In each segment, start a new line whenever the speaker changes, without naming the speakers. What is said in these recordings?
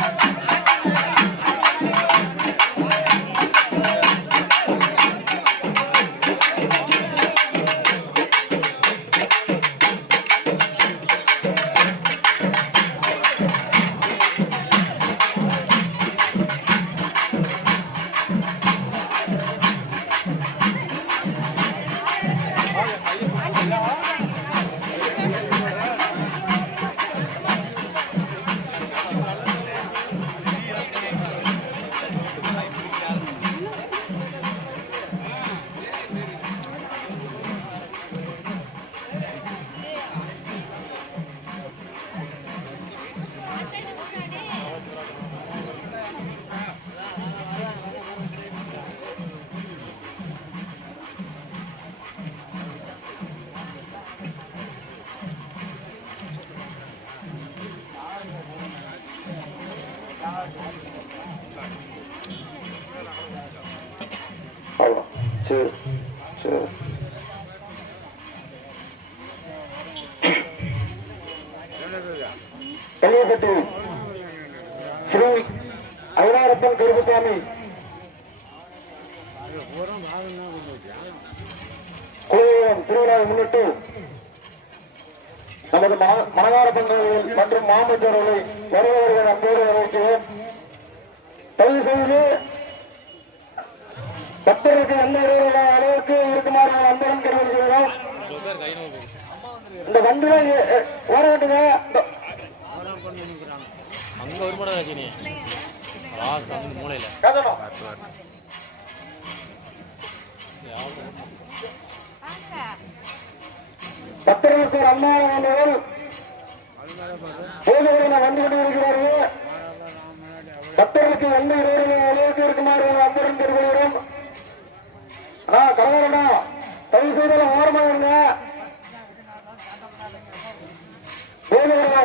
Thank you. Hold on. Two, two. கல்யாணப்பட்டி Sri ஐராரப்பன் Karuppusamy கோயம் திருவிழாவை முன்னிட்டு நமது மன- பங்காளிகள் மற்றும் மாமன்றவர்களை வருபவர்கள் அன்போடு வரவேற்கிறேன் தயவு செய்து பக்தருக்கு எந்த அளவுக்கு இருக்குமாறு அன்புடன் கேட்டுக்கொள்கிறோம் இந்த வண்டியில ஓர விட்டுங்க இந்த-
அங்க ஒரு மடம் ரஜினி மூலையில.
பக்தர்களுக்கு வேண்டுகோள் போதுகளை வந்து கொண்டிருக்கிறார்கள். பக்தர்களுக்கு எந்த அளவுக்கு இருக்குமாறு அன்புடன் கேட்டுக்கொள்கிறோம் அண்ணா கலவரண்ணா தயவு செய்து இருங்க.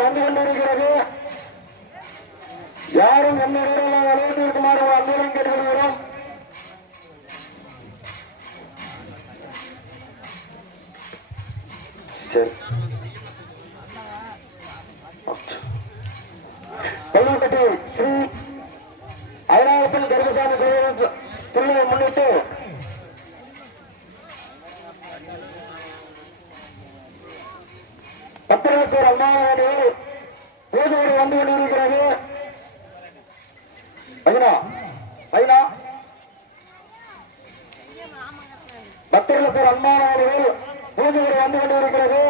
வந்து கொண்டிருக்கிறது யாரும் எந்த இடையில இருக்குமாறு அன்புடன் கேட்டுக்கொள்கிறோம். சரி கொல்லப்பட்டி ஸ்ரீ ஐராவத்தில் கருப்பசாமி கோயில் திருவிழா முன்னிட்டு பத்திரத்தூர் அம்மாவோடு பூஜை வந்து கொண்டிருக்கிறது. ஐயா ஐயா பத்திரத்தூர் அம்மாவோடு பூஜை வந்து கொண்டிருக்கிறது.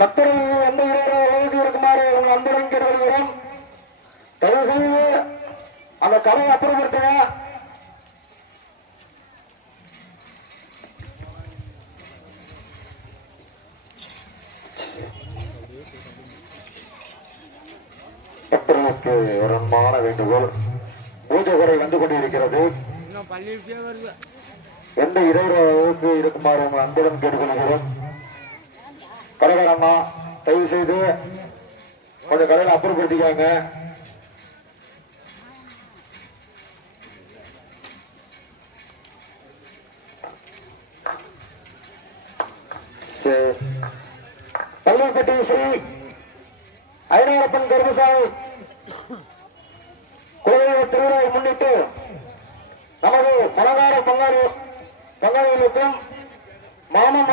பக்தர்கள் இருக்குமாறு உங்கள் அன்புடன் தயவு செய்து அந்த கதையை அப்புறப்படுத்துங்க. பக்தர்களுக்கு உரமான வேண்டுகோள். பூஜை குறை வந்து கொண்டிருக்கிறது. எந்த இடைவெளிக்கு இருக்குமாறு உங்கள் அன்புடன் கேட்டுக்கொள்கிறோம். கடைக்காரம்மா தயவு செய்து கொஞ்சம் கடையில் அப்புறப்படுத்திக்காங்க. சரி. பள்ளிப்பட்டி ஸ்ரீ ஐநாரப்பன் கருமசாமி. குலதெய்வ திருவிழாவை முன்னிட்டு நமது மலகார பங்காளி பங்காளிகளுக்கும் மாமம்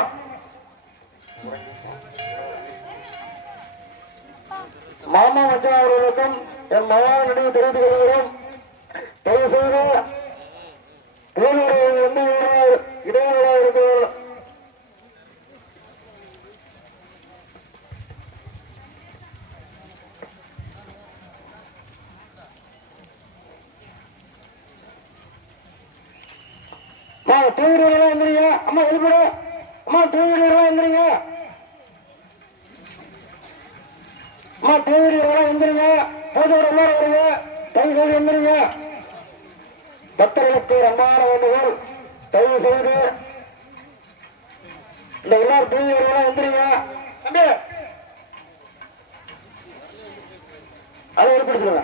மாமா மச்சான் அவர்களுக்கும் என் மகானிடையே தெரிவித்துக் கொள்கிறோம். தயவு செய்து ஊழியர்கள் எந்த ஒரு இடைவெளியாக இருக்கிற அம்மா டூ வீலர்லாம் எந்திரிங்க. அம்மா எழுப்பிடு. அம்மா டூ வீலர்லாம் எந்திரிங்க. அம்மா டூ வீலர்லாம் எந்திரிங்க பூஜை எல்லாரும் வருங்க தயவு செய்து எந்திரிங்க. பக்தர்களுக்கு அன்பான வேண்டுகோள். தயவு செய்து. இந்த எல்லாரும் டூ வீலர்லாம் எந்திரிங்க. தம்பி. அதை ஏற்படுத்துங்க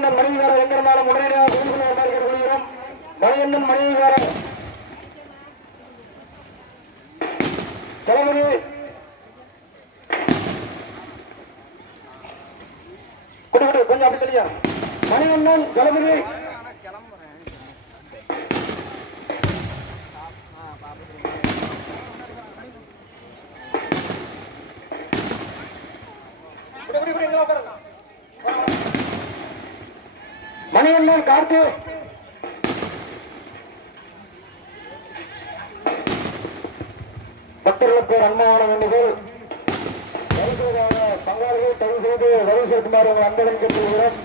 மணியண்ணன் மனைவிகார எங்கிருந்தாலும் உடனடியாக கொள்கிறோம் மணியண்ணன் மனைவிகார தளபதி. குடு குடு கொஞ்சம் அப்படி தெரியா மணிவண்ணன் தளபதி. மணிவண்ணன் கார்த்தி பக்தர்களுக்கு அன்பான வேண்டுகோள். பங்காளிகள் தயவு செய்து வரி சேர்க்குமாறு உங்கள் அன்புடன் கேட்டுக்கிறோம்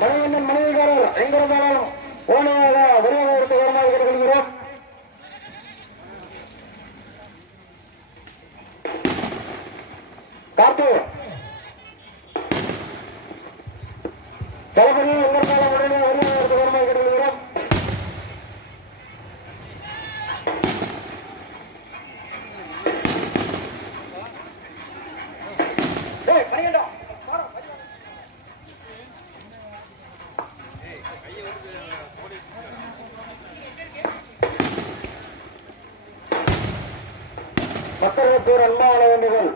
மணிவண்ணன் மனைவிக்காரர் எங்கிருந்தாலும் ஓனையாக விரைவாக இருந்து வருமாறு கேட்டுக்கொள்கிறோம். காத்து தளபதி எங்கிருந்தாலும் உடனே விரைவாக எடுத்து வருமாறு கேட்டுக்கொள்கிறோம் ஒரு அன்பான வேண்டுகோள்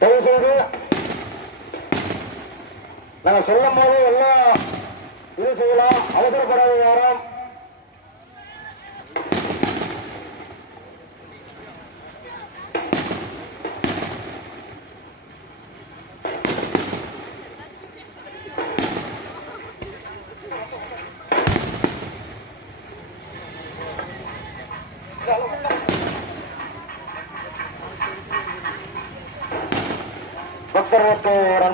தயவு செய்து நம்ம சொல்லும் போது எல்லாம் இது செய்யலாம். அவசரப்படாத யாரும். பக்தர்களுக்கு